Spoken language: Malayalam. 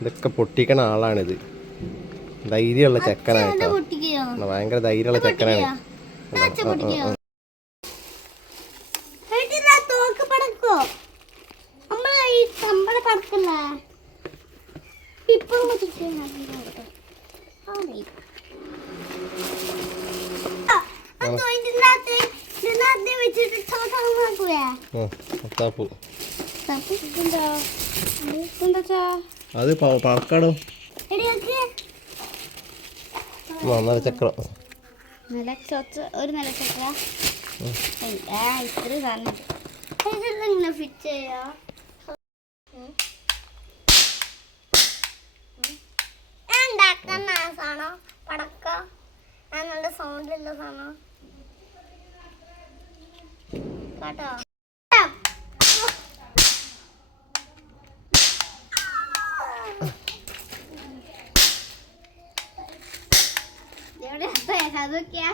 ഇതൊക്കെ പൊട്ടിക്കണ ആളാണിത്. ധൈര്യമുള്ള ചെക്കനാണ് കേട്ടോ. ഭയങ്കര ധൈര്യമുള്ള ചെക്കനാണ്. അത് പറക്കാടോ നിലച്ചക്രം. ഒരു നിലച്ചക്ര ഇത്ര സാധനം ഫിറ്റ് ചെയ്യാ. ഉണ്ടാക്കുന്ന സാധനം പടക്ക നല്ല സൗണ്ടിലുള്ള സാധനം കേട്ടോ. അതൊക്കെയാ